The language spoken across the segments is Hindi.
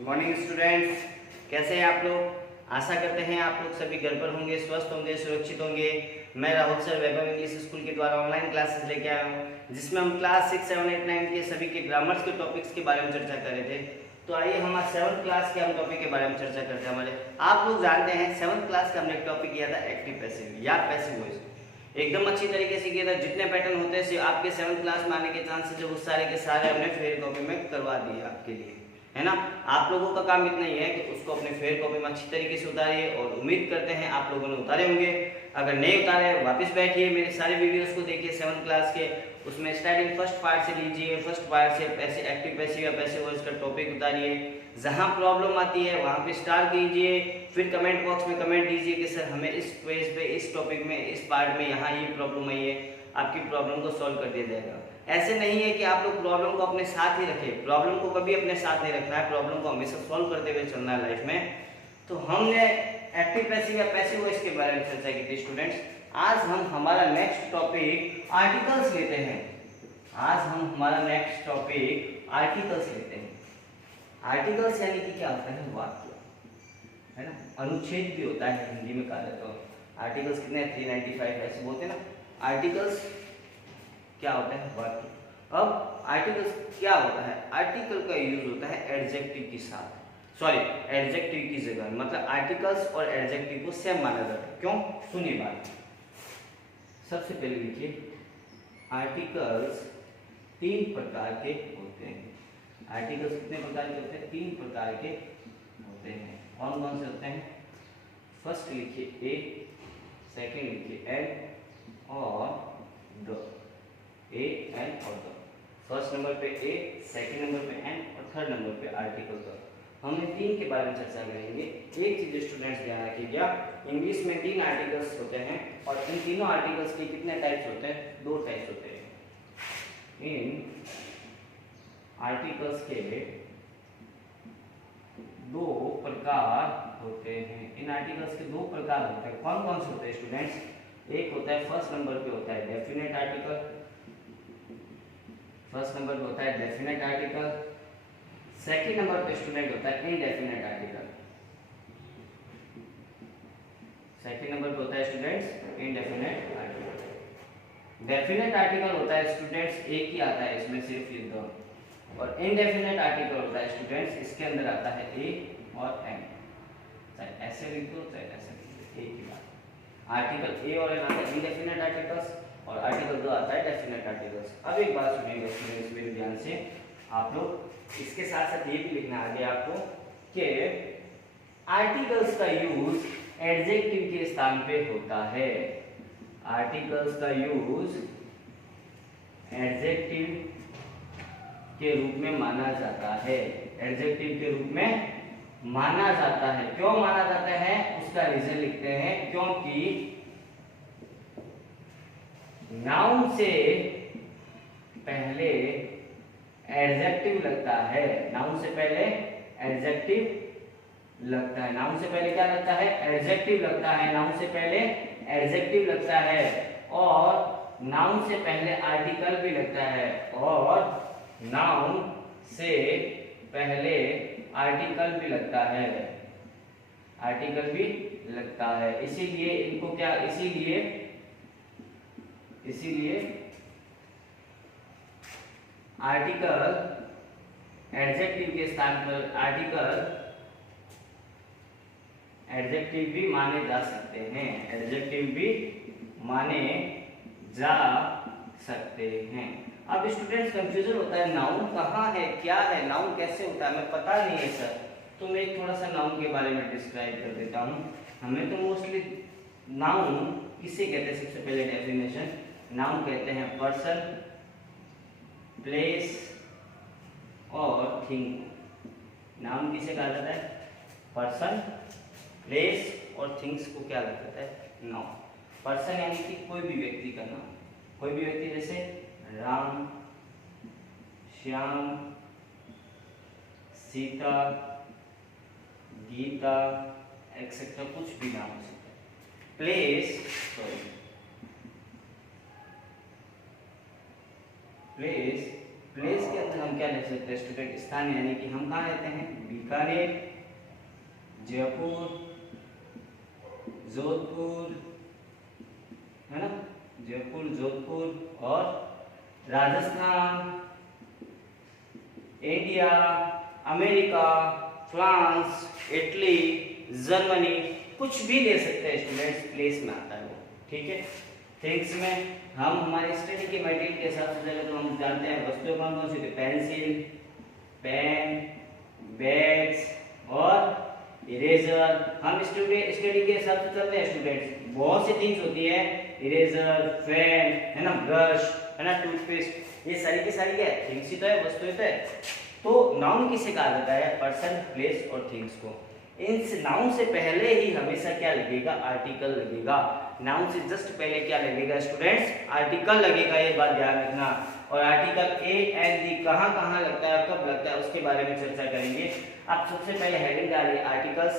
गुड मॉर्निंग स्टूडेंट्स, कैसे हैं आप लोग। आशा करते हैं आप लोग सभी घर पर होंगे, स्वस्थ होंगे, सुरक्षित होंगे। मैं राहुल सर वैभव इंग्लिश स्कूल के द्वारा ऑनलाइन क्लासेस लेके आया हूँ, जिसमें हम क्लास 6, 7, 8, 9 के सभी के ग्रामर्स के टॉपिक्स के बारे में चर्चा कर रहे थे। तो आइए हमारे 7th क्लास के हम टॉपिक के बारे में चर्चा करते हैं। हमारे आप लोग जानते हैं 7th क्लास का हमने एक टॉपिक किया था एक्टिव पैसिव या पैसिव वॉइस। एकदम अच्छी तरीके से किया था। जितने पैटर्न होते हैं आपके 7th क्लास में आने के चांसेस है वो सारे के सारे हमने फेयर कॉपी में करवा दिए आपके लिए, है ना। आप लोगों का काम इतना ही है कि उसको अपने फेयर कॉपी में अच्छी तरीके से उतारिए और उम्मीद करते हैं आप लोगों ने उतारे होंगे। अगर नहीं उतारे वापस बैठिए, मेरे सारे वीडियोस को देखिए 7th क्लास के, उसमें स्टार्टिंग फर्स्ट पार्ट से लीजिए। फर्स्ट पार्ट से पैसे एक्टिव पैसिव या पैसिव वॉइस का टॉपिक उतारिए। जहां प्रॉब्लम आती है वहां पे स्टार कीजिए, फिर कमेंट बॉक्स में कमेंट दीजिए कि सर हमें इस पेज पे, इस टॉपिक में, इस पार्ट में यहाँ ये प्रॉब्लम आई है। आपकी प्रॉब्लम को सॉल्व कर दिया जाएगा। ऐसे नहीं है कि आप लोग प्रॉब्लम को अपने साथ ही रखें, प्रॉब्लम को कभी अपने साथ नहीं रखना है, प्रॉब्लम को हमेशा सॉल्व करते हुए चलना है लाइफ में। तो हमने एक्टिव पैसिव या पैसिव वॉइस के बारे में चर्चा की थी स्टूडेंट्स। आज हम हमारा नेक्स्ट टॉपिक आर्टिकल्स लेते हैं। आज हम हमारा नेक्स्ट टॉपिक आर्टिकल्स लेते हैं। आर्टिकल्स यानी कि क्या होता है, वाक्य, है ना। अनुच्छेद भी होता है हिंदी में कहा जाता है। आर्टिकल्स कितने 395 ऐसे बोलते हैं ना। आर्टिकल्स क्या होता है, वाक्य। अब आर्टिकल्स क्या होता है, आर्टिकल का यूज होता है एडजेक्टिव के साथ, सॉरी एडजेक्टिव की जगह, मतलब आर्टिकल्स और एडजेक्टिव को सेम माना जाता है। क्यों, सुनिए बात। सबसे पहले लिखिए, आर्टिकल्स 3 प्रकार के होते हैं। आर्टिकल्स कितने प्रकार के होते हैं, 3 प्रकार के होते हैं। कौन कौन से होते हैं, फर्स्ट लिखिए ए, सेकंड लिखिए एन और द। ए, एन और द। फर्स्ट नंबर पे ए, सेकंड नंबर पे एन और थर्ड नंबर पे आर्टिकल द। हम इन 3 के बारे में चर्चा करेंगे। एक चीज स्टूडेंट्स ध्यान रखिएगा, इंग्लिश में 3 आर्टिकल्स होते हैं और इन तीनों आर्टिकल्स के कितने टाइप्स होते हैं, 2 टाइप्स होते हैं। इन आर्टिकल्स के 2 प्रकार होते हैं। इन आर्टिकल्स के 2 प्रकार होते हैं। कौन कौन से होते हैं स्टूडेंट्स, एक होता है फर्स्ट नंबर पे होता है डेफिनेट आर्टिकल, फर्स्ट नंबर पे होता है डेफिनेट आर्टिकल। सेकंड नंबर पे स्टूडेंट होता है इनडेफिनेट आर्टिकल। सेकंड नंबर पे होता है students indefinite article. Definite article होता है स्टूडेंट्स एक ही आता है इसमें, सिर्फ ये दो। और इनडेफिनेट आर्टिकल होता है स्टूडेंट्स इसके अंदर आता है ए और एन। चाहे ऐसे लिख दो चाहे ऐसे लिख दो, एक ही बात। आर्टिकल ए और एन आता है इनडेफिनेट आर्टिकल्स और आर्टिकल 2 आता है डेफिनेट आर्टिकल्स। अब एक बात सुनिएगा स्टूडेंट्स मेरे ध्यान से, आप लोग इसके साथ साथ ये भी लिखना आगे आपको कि आर्टिकल्स का यूज एडजेक्टिव के स्थान पे होता है। आर्टिकल्स का यूज एडजेक्टिव के रूप में माना जाता है। एडजेक्टिव के रूप में माना जाता है। क्यों माना जाता है, उसका रीजन लिखते हैं। क्योंकि नाउन से पहले एडजेक्टिव लगता है। नाउन से पहले एडजेक्टिव लगता है। नाउन से पहले क्या लगता है, एडजेक्टिव लगता है। नाउन से पहले एडजेक्टिव लगता है और नाउन से पहले आर्टिकल भी लगता है और नाउन से पहले आर्टिकल भी लगता है। आर्टिकल भी लगता है। इसीलिए इनको क्या, इसीलिए आर्टिकल एडजेक्टिव के स्थान पर एडजेक्टिव भी माने जा सकते हैं। एडजेक्टिव भी माने जा सकते हैं। अब स्टूडेंट्स कंफ्यूजन होता है, नाउन कहाँ है, क्या है, नाउन कैसे होता है, हमें पता नहीं है सर। तो मैं थोड़ा सा नाउन के बारे में डिस्क्राइब कर देता हूँ। हमें तो मोस्टली नाउन किसे कहते हैं, सबसे पहले डेफिनेशन, नाउन कहते हैं पर्सन, प्लेस और थिंग। नाउन किसे कहा जाता है, पर्सन, प्लेस और थिंग्स को क्या कहा जाता है, नाउन। पर्सन यानी कि कोई भी व्यक्ति का नाम, कोई भी व्यक्ति जैसे राम, श्याम, सीता, गीता एक्सेट्रा, कुछ भी नाम हो सकता है। प्लेस प्लेस के अंदर हम क्या ले सकते हैं स्टूडेंट, स्थान, यानी कि हम कहाँ रहते हैं, बीकानेर, जयपुर, जोधपुर, है ना, जयपुर, जोधपुर और Rajasthan, India, America, France, Italy, Germany, कुछ भी ले सकते हैं स्टूडेंट्स, प्लेस में आता है वो, ठीक है। थिंग्स में हम हमारे स्टडी के मटेरियल के हिसाब से चले तो हम जानते हैं वस्तुएं कौन कौन सी, पेंसिल, पेन, बैग्स और इरेजर। हम स्टडी के हिसाब से चलते हैं स्टूडेंट्स, बहुत सी थिंग्स होती है, इरेजर, पेन, है ना, ब्रश, है ना, टूथपेस्ट, ये सारी की सारी क्या है, थिंग्स ही तो है, वस्तुएं तो है। तो नाउन किसे कहा जाता है, पर्सन, प्लेस और थिंग्स को। इन नाउन से पहले ही हमेशा क्या लगेगा, आर्टिकल लगेगा। नाउन से जस्ट पहले क्या लगेगा स्टूडेंट्स, आर्टिकल लगेगा, ये बात ध्यान रखना। और आर्टिकल ए एंड डी कहाँ कहाँ लगता है, कब लगता है, उसके बारे में चर्चा करेंगे। आप सबसे पहले हेडिंग डालिए आर्टिकल्स।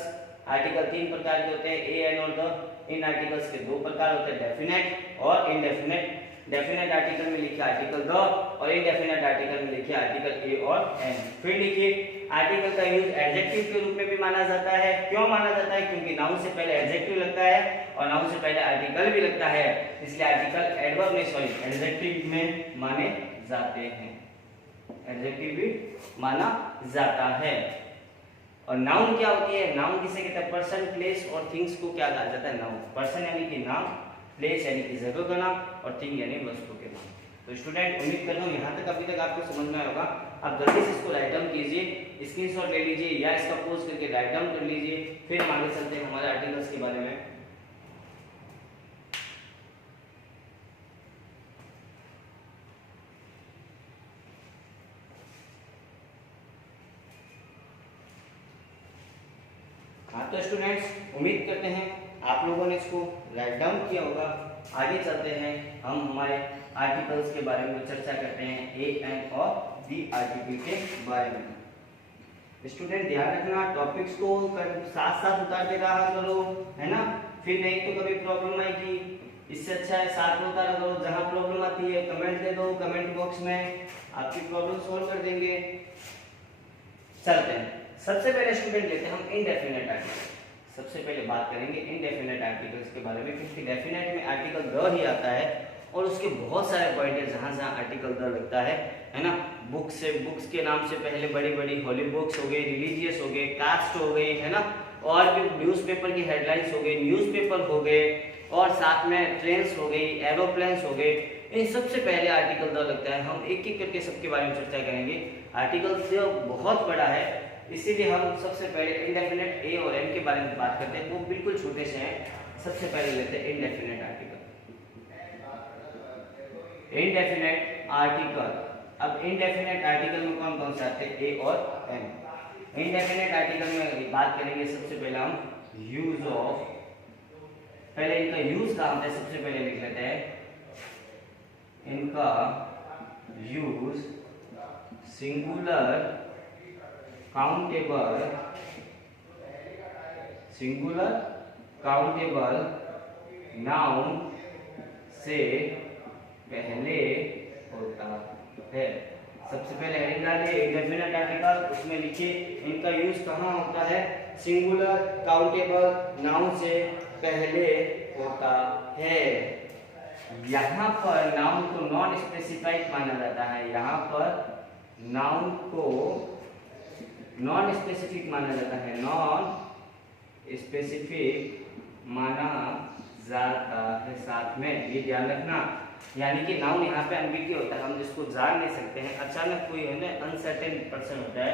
आर्टिकल 3 प्रकार के होते हैं, ए एन और द। इन आर्टिकल्स के 2 प्रकार होते हैं, डेफिनेट और इनडेफिनेट। डेफिनेट आर्टिकल में लिखिए आर्टिकल द और इनडेफिनेट आर्टिकल में लिखिए आर्टिकल ए और एन। फिर लिखिए आर्टिकल का यूज एडजेक्टिव के रूप में भी माना जाता है। क्यों माना जाता है, क्योंकि नाउन से पहले एडजेक्टिव लगता है और नाउन से पहले आर्टिकल भी लगता है, इसलिए आर्टिकल एडवर्ब में सॉरी एडजेक्टिव में माने जाते हैं, एडजेक्टिव भी माना जाता है। और नाउन क्या होती है, नाउन किसे कहते हैं, पर्सन, प्लेस और थिंग्स को क्या कहा जाता है, नाउन। पर्सन यानी कि नाम, प्लेस यानी कि जगह का नाम और थिंग यानी वस्तु के नाम। तो स्टूडेंट उम्मीद करता हूँ यहाँ तक अभी तक आपको समझ में आया होगा। आप जल्दी से इसको राइट डाउन कीजिए, स्क्रीनशॉट ले लीजिए या इसका पोज करके राइट डाउन कर लीजिए। फिर हम आगे चलते हैं हमारे आर्टिकल्स के बारे में। हाँ तो स्टूडेंट्स उम्मीद करते हैं आप लोगों ने इसको राइट डाउन किया होगा। आगे चलते हैं हम हमारे आर्टिकल्स के बारे में चर्चा करते हैं, ए एन और दी आर्टिकल के बारे में। स्टूडेंट ध्यान रखना, टॉपिक्स को साथ साथ उतारते रहा करो, है ना, फिर नहीं तो कभी प्रॉब्लम आएगी। इससे अच्छा है साथ में उतारा करो, जहां प्रॉब्लम आती है कमेंट दे दो कमेंट बॉक्स में, आपकी प्रॉब्लम सॉल्व कर देंगे। चलते हैं, सबसे पहले स्टूडेंट लेते हैं हम इनडेफिनेट आर्टिकल। सबसे पहले बात करेंगे इनडेफिनेट आर्टिकल्स के बारे में, क्योंकि डेफिनेट में आर्टिकल द ही आता है और उसके बहुत सारे पॉइंट है जहां जहां आर्टिकल द लगता है ना। बुक्स से, बुक्स के नाम से पहले बड़ी बड़ी होली बुक्स हो गई, रिलीजियस हो गए, कास्ट हो गई, है ना, और भी न्यूज़पेपर की हेडलाइंस हो गई, न्यूज़पेपर हो गए, और साथ में ट्रेन्स हो गई, एरोप्लेन्स हो गए, इन सबसे पहले आर्टिकल द लगता है। हम एक एक करके सबके बारे में चर्चा करेंगे। आर्टिकल से बहुत बड़ा है, इसीलिए हम सबसे पहले इंडेफिनेट ए और एन के बारे में बात करते हैं, वो बिल्कुल छोटे से हैं। सबसे पहले लेते हैं इंडेफिनेट आर्टिकल। इंडेफिनेट आर्टिकल, अब इंडेफिनेट आर्टिकल में कौन कौन से आते हैं, ए और एन। इंडेफिनेट आर्टिकल में बात करेंगे सबसे पहले हम यूज ऑफ, पहले इनका यूज कहाँ होता है सबसे पहले लिख लेते हैं। इनका use singular countable, singular countable noun से पहले होता है। सबसे पहले हेडिंग डालिए इंडेफिनेट आर्टिकल, उसमें लिखिए इनका यूज कहाँ होता है, सिंगुलर काउंटेबल नाउन से पहले होता है। यहाँ पर नाउन को नॉन स्पेसिफाइड माना जाता है, यहाँ पर नाउन को नॉन स्पेसिफिक माना जाता है, नॉन स्पेसिफिक माना जाता है। साथ में ये ध्यान रखना, यानी कि नाउन यहाँ पे अनबिगी होता है, हम जिसको जान नहीं सकते हैं, अचानक कोई है ना अनसर्टेन पर्सन होता है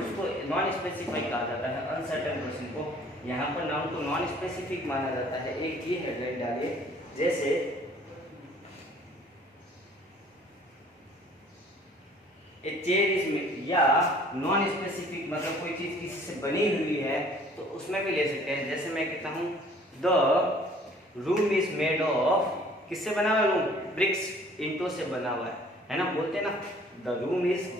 उसको नॉन स्पेसिफाइड कहा जाता है, अनसर्टेन पर्सन को। यहाँ पर नाउन को नॉन स्पेसिफिक माना जाता है। एक ये हेडलाइन डालिए, जैसे ए चेयर इज मेड, या नॉन स्पेसिफिक मतलब कोई चीज किसी से बनी हुई है तो उसमें भी ले सकते हैं। जैसे मैं कहता हूँ the room is made of, किससे बना हुआ है रूम, ब्रिक्स, ईंटों से बना हुआ है ना, बोलते हैं ना द रूम इज,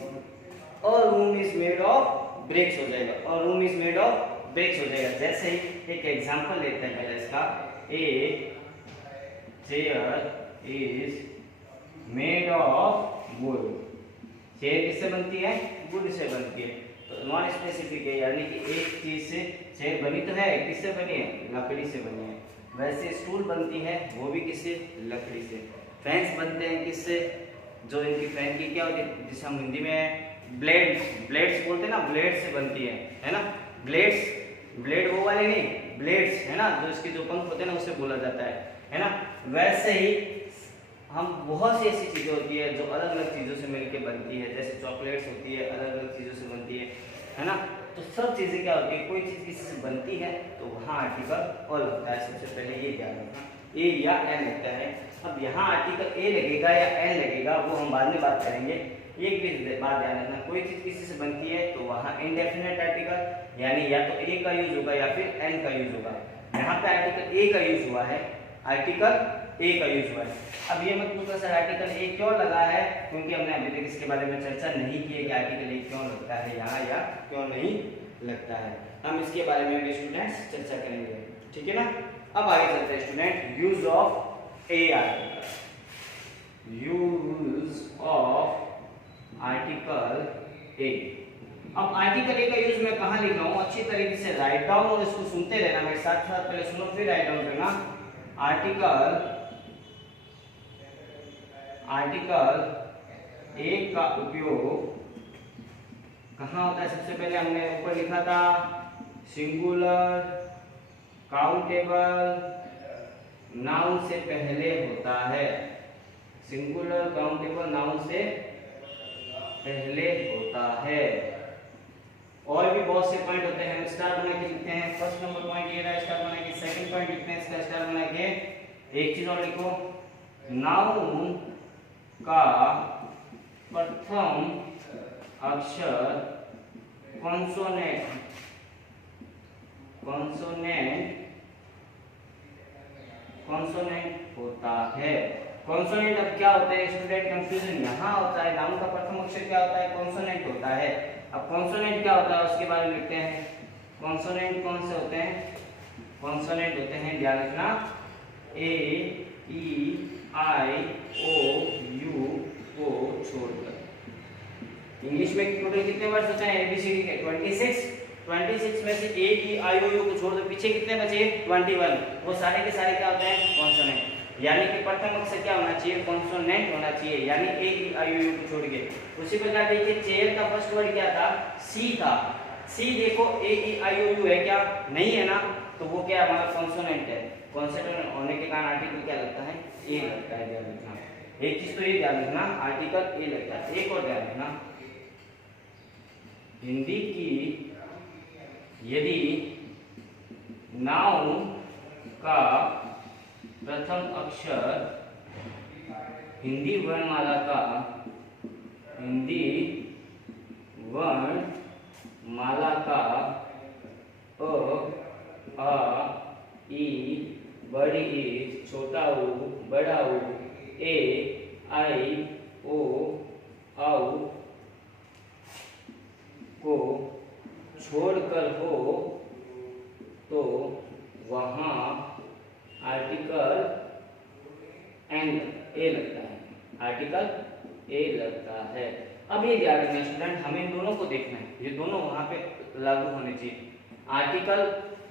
और room is made of BRICS हो जाएगा, और room is made of BRICS हो जाएगा। जैसे ही एक एग्जांपल लेते हैं पहले इसका, a chair is made of would, chair किससे बनती है? वुड से बनती है। तो नॉन स्पेसिफिक है, यानी कि एक चीज से चेयर बनी तो है, किससे बनी है? लकड़ी से बनी है। वैसे स्टूल बनती है, वो भी किससे? लकड़ी से। फैंस बनते हैं किससे? जो इनकी फैन की क्या होती है, जिसे हम हिंदी में ब्लेड्स बोलते हैं ना, ब्लेड से बनती है ना। ब्लेड वो वाले नहीं, ब्लेड्स है ना, जो इसके जो पंख होते हैं ना, उससे बोला जाता है ना। वैसे ही हम बहुत सी ऐसी चीजें होती है जो अलग अलग चीजों से मिलकर बनती है, जैसे चॉकलेट्स होती है, अलग अलग चीजों से बनती है ना। तो सब चीजें क्या होती है, कोई चीज किसी से बनती है तो वहाँ आर्टिकल और लगता है। सबसे पहले ये ध्यान रखना, ए या एन लगता है। अब यहाँ आर्टिकल ए लगेगा या एन लगेगा, वो हम बाद में बात करेंगे। एक भी बात ध्यान रखना, कोई चीज किसी से बनती है तो वहाँ इनडेफिनेट आर्टिकल, यानी या तो ए का यूज होगा या फिर एन का यूज होगा। यहाँ पे आर्टिकल ए का यूज हुआ है, आर्टिकल ए का यूज हुआ है। अब ये मत पूछो सर आर्टिकल ए क्यों लगा है, क्योंकि हमने अभी तक इसके बारे में चर्चा नहीं की है कि आर्टिकल ए क्यों लगता है यहाँ या क्यों नहीं लगता है। हम इसके बारे में भी स्टूडेंट्स चर्चा करेंगे, ठीक है ना। अब आगे चलते हैं student, use of a article. Use of article a. अब आर्टिकल ए का यूज मैं कहाँ लिख रहा हूँ, अच्छी तरीके से राइट डाउन और इसको सुनते रहना मेरे साथ साथ, पहले सुनो फिर राइट डाउन करना। आर्टिकल ए का उपयोग कहाँ होता है? सबसे पहले हमने ऊपर लिखा था सिंगुलर काउंटेबल नाउन से पहले होता है। सिंगुलर काउंटेबल नाउन से पहले होता है। और भी बहुत से पॉइंट होते हैं, हम स्टार बना के लिखते हैं। फर्स्ट नंबर पॉइंट ये रहा, स्टार बना के। सेकंड पॉइंट लिखते हैं, इसका स्टार बना के। एक चीज और लिखो, नाउन का प्रथम अक्षर कॉन्सोनेंट होता है। कॉन्सोनेंट अब क्या होता है स्टूडेंट, कंफ्यूजन यहाँ होता है। नाउन का प्रथम अक्षर क्या होता है? कॉन्सोनेंट होता है। अब कॉन्सोनेंट क्या होता है उसके बारे में लिखते हैं। कॉन्सोनेंट कौन से होते हैं? कॉन्सोनेंट होते हैं, ध्यान रखना, ए ई आई ओ यू को छोड़कर। इंग्लिश में टोटल कितने वर्ड्स होते हैं एबीसीडी के? 26 में से ए ई आई ओ यू को छोड़ दो, पीछे कितने बचे? 21। वो सारे के सारे क्या होते हैं? कॉन्सोनेंट। यानी कि प्रथम अक्षर क्या होना चाहिए? कॉन्सोनेंट होना चाहिए, यानी ए ई आई ओ यू को छोड़ के। उसी प्रकार देखिए चेयर का फर्स्ट वर्ड क्या था? सी था। सी देखो ए ई आई ओ यू है क्या? नहीं है ना, तो वो क्या हमारा कॉन्सोनेंट है। कॉन्सोनेंट होने के कारण आर्टिकल क्या लगता है? ए लगता है। ध्यान रखना, एक चीज तो ये ध्यान रखना, आर्टिकल ए लगता है। एक और ध्यान रखना, हिंदी की यदि नाउन का प्रथम अक्षर हिंदी वर्णमाला का अ, आ, ई, बड़ी ई, छोटा ऊ, बड़ा ऊ, ए, आई, ओ, औ को छोड़कर हो तो वहाँ आर्टिकल एन ए लगता है। आर्टिकल ए लगता है। अब ये ध्यान रखना स्टूडेंट, हमें इन दोनों को देखना है, ये दोनों वहाँ पे लागू होने चाहिए। आर्टिकल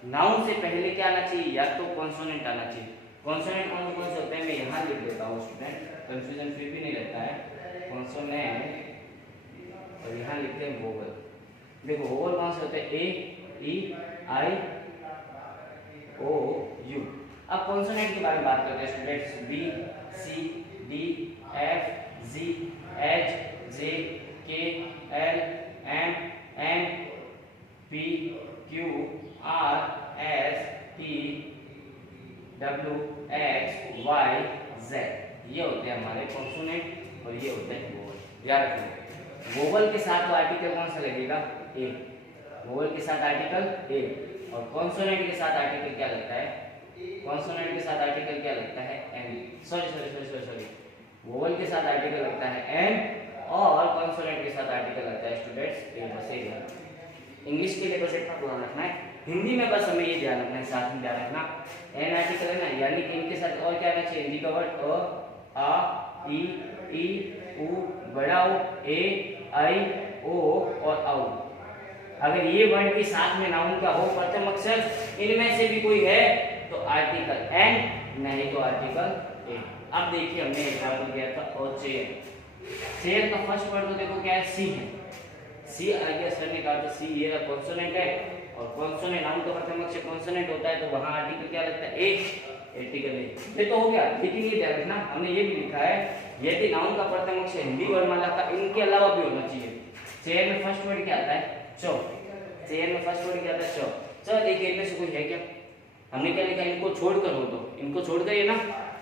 नाउन से पहले क्या आना चाहिए? या तो कॉन्सोनेंट आना चाहिए। कॉन्सोनेंट कौन कौन से होते हैं मैं यहाँ लिख देता हूँ स्टूडेंट, कंफ्यूजन फिर भी नहीं रहता है। कॉन्सोनेंट और यहाँ लिखते हैं वोवल। देखो वोवल कौन से होते हैं? ए, ई, आई, ओ, यू। अब कॉन्सोनेंट के बारे में बात करते हैं students. B, C, D, F, G, H, J, K, L, M, N, P, Q, R, S, T, W, X, Y, Z. ये होते हैं हमारे कॉन्सोनेंट और ये होते हैं वोवल। ध्यान रखना, वोवल के साथ तो आर्टिकल कौन सा लगेगा? ए। वोवल के साथ आर्टिकल ए, और कॉन्सोनेंट के साथ आर्टिकल क्या लगता है? कॉन्सोनेंट के साथ आर्टिकल क्या लगता है? एन। सॉरी, वोवल के साथ आर्टिकल लगता है एन और कॉन्सोनेंट के साथ आर्टिकल लगता है स्टूडेंट्स ए। बस ये इंग्लिश के लिए बस इतना ध्यान रखना है, हिंदी में बस हमें ये ध्यान रखना है, साथ में ध्यान रखना एन आर्टिकल है ना, यानी कि इनके साथ और क्या आना चाहिए? हिंदी का वर्ड अ, आ, ई, ऊ, बड़ा ऊ, ए, आई ओ और औ। अगर ये वर्ड भी साथ में नाउन का हो प्रथम अक्षर इनमें से भी कोई है तो आर्टिकल एन, नहीं तो आर्टिकल ए। अब देखिए हमने एग्जांपल दिया था और चेयर। चेयर का फर्स्ट वर्ड तो देखो क्या है, सी है। सी आ गया, सर ने कहा था सी, ये रहा कॉन्सोनेंट है और कॉन्सोनेंट नाउन का प्रथम अक्षर कॉन्सोनेंट होता है तो वहां आर्टिकल क्या लगता है, ए, आर्टिकल ए। ये तो हो गया, लेकिन ये ध्यान रखना हमने ये भी लिखा है यदि नाउन का प्रथम अक्षर हिंदी वर्णमाला का इनके अलावा भी होना चाहिए। चेयर में फर्स्ट वर्ड क्या आता है, चौ। चेयर में फर्स्ट वर्ड क्या आता है, चौ। चलो देखिए इनमें से कोई है क्या, हमने क्या लिखा, इनको छोड़कर हो, तो इनको छोड़कर ये ना,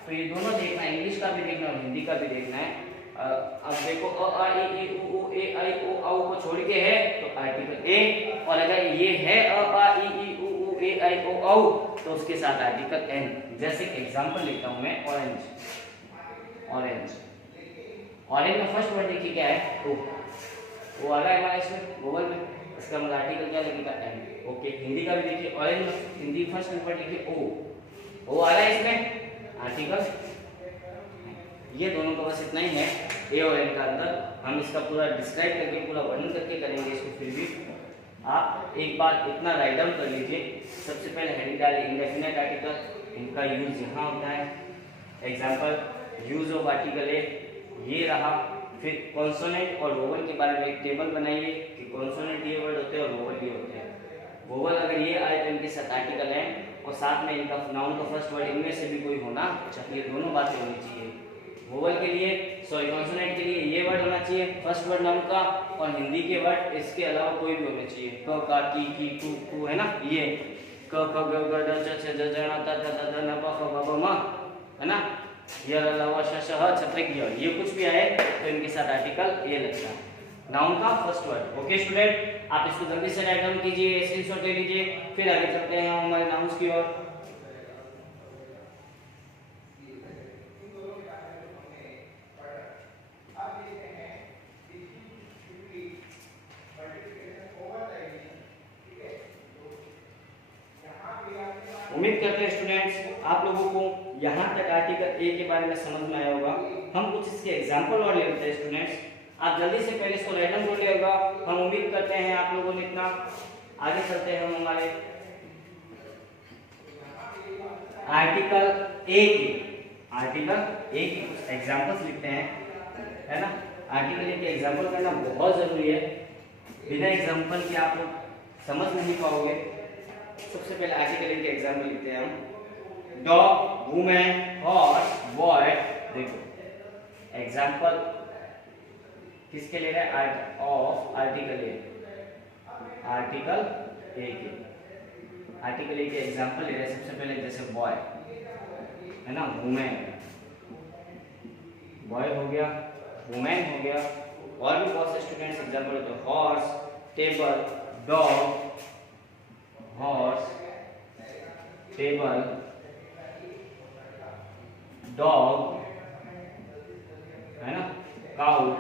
तो ये दोनों देखना है, इंग्लिश का भी देखना और हिंदी का भी देखना है। अब देखो अ आ इ ई उ ए आई ओ औ को छोड़ के है तो आर्टिकल ए, और अगर ये है अ आ इ ई उ ए आई ओ औ तो उसके साथ आर्टिकल एन। जैसे एग्जांपल लेता हूं मैं, ऑरेंज। ऑरेंज, ऑरेंज में फर्स्ट वर्ड देखिए क्या है, ओ। वो आ रहा है हमारा इसमें वोवल में, इसका मतलब आर्टिकल क्या लगेगा, एन। ओके, हिंदी का भी देखिए, ऑरेंज में हिंदी फर्स्ट वर्ड देखिए ओ आ रहा है इसमें आर्टिकल। ये दोनों का बस इतना ही है ए और एन का अंदर। हम इसका पूरा डिस्क्राइब करके पूरा वर्णन करके करेंगे इसको, फिर भी आप एक बार इतना राइट डाउन कर लीजिए। सबसे पहले हेडिंग डालिए इंडेफिनिट आर्टिकल, इनका यूज यहाँ होता है। एग्जांपल, यूज ऑफ आर्टिकल ए, ये रहा। फिर कॉन्सोनेंट और वोवल के बारे में एक टेबल बनाइए कि कॉन्सोनेंट ये वर्ड होते हैं और वोवल ये होते हैं। वोवल अगर ये आए तो इनके साथ आर्टिकल है और साथ में इनका नाउन का फर्स्ट वर्ड इनमें से भी कोई होना चाहिए, दोनों बातें होनी चाहिए। वोवल के लिए, सॉरी कॉन्सोनेंट के लिए ये वर्ड होना चाहिए फर्स्ट वर्ड नाउन का, और हिंदी के वर्ड इसके अलावा कोई भी होने चाहिए। क का की टू टू है ना, ये क ख ग ग ड च छ ज ज न त थ द ध न प फ ब भ म है ना, य ल ल व श श ह छ थ य, ये कुछ भी आए तो इनके साथ आर्टिकल ए लगता है, नाउन का फर्स्ट वर्ड। ओके स्टूडेंट, आप इसको जल्दी से राइट डाउन कीजिए, स्क्रीनशॉट ले लीजिए। फिर आगे चलते हैं हमारे नाउन्स की ओर। उम्मीद करते हैं स्टूडेंट्स आप लोगों को यहाँ तक आर्टिकल ए के बारे में समझ में आया होगा। हम कुछ इसके एग्जांपल और ले लेते हैं स्टूडेंट्स, आप जल्दी से पहले इसको राइट डाउन कर लिया होगा। हम उम्मीद करते हैं आप लोगों ने इतना। आगे चलते हैं हम हमारे आर्टिकल ए के, आर्टिकल ए के कुछ एग्जांपल्स लिखते हैं, है ना। आर्टिकल ए के एग्जांपल करना बहुत जरूरी है, बिना एग्जांपल के आप लोग समझ नहीं पाओगे। सबसे पहले आर्टिकल के एग्जांपल लिखते हैं हम, डॉग, वुमेन, हॉर्स, बॉय। देखो एग्जांपल किसके ले रहे हैं, of article A, article a के, आर्टिकल ए के एग्जांपल ले रहे हैं। सबसे पहले जैसे बॉय है ना, वुमेन, बॉय हो गया, वुमेन हो गया, और भी बहुत से स्टूडेंट्स एग्जांपल होते हैं, horse, table, dog, horse, table, dog है ना, काउ,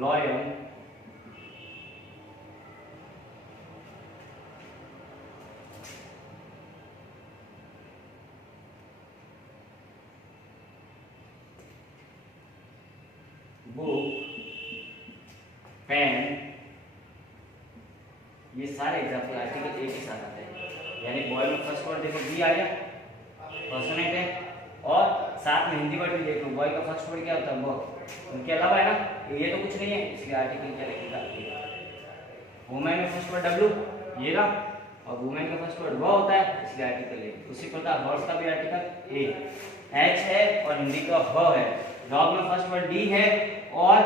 लॉयन, बुक, पेन। ये सारे एग्जांपल आर्टिकल ए के साथ आते हैं। यानी बॉय में फर्स्ट वर्ड देखो बी आया, कॉन्सोनेंट है, और साथ में हिंदी वर्ड भी देखो, बॉय का फर्स्ट वर्ड क्या होता है, वो। उनके अलावा है ना, ये तो कुछ नहीं है, इसलिए आर्टिकल क्या लगेगा, वुमेन में फर्स्ट वर्ड डब्ल्यू, ये ना, और वुमेन का फर्स्ट वर्ड वो होता है, इसलिए आर्टिकल ए। उसी प्रकार हॉर्स का भी आर्टिकल ए, एच है और हिंदी का ह है। डॉग में फर्स्ट वर्ड डी है और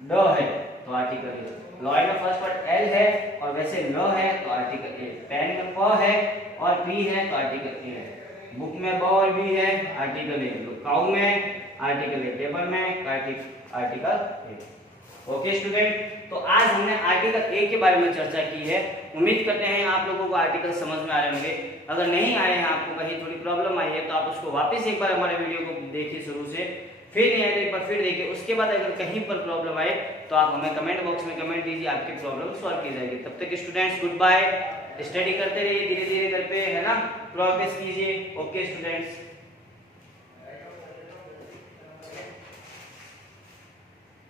ड है तो आर्टिकल ए। लॉयन में फर्स्ट वर्ड एल है और वैसे ल है तो आर्टिकल ए। पेन में प है और पी है तो आर्टिकल ए है। बुक में ब और बी है, आर्टिकल ए। काउ में आर्टिकल ए, टेबल में आर्टिकल ए। ओके स्टूडेंट, तो आज हमने आर्टिकल ए के बारे में चर्चा की है। उम्मीद करते हैं आप लोगों को आर्टिकल समझ में आ रहे होंगे। अगर नहीं आए हैं, आपको कहीं थोड़ी प्रॉब्लम आई है, तो आप उसको वापस एक बार हमारे वीडियो को देखिए शुरू से, फिर नहीं आए तो एक बार फिर देखिए। उसके बाद अगर कहीं पर प्रॉब्लम आए तो आप हमें कमेंट बॉक्स में कमेंट दीजिए, आपकी प्रॉब्लम सॉल्व की जाएगी। तब तक स्टूडेंट्स गुड बाय, स्टडी करते रहिए, धीरे धीरे घर पे है ना, प्रोग्रेस कीजिए। Okay students.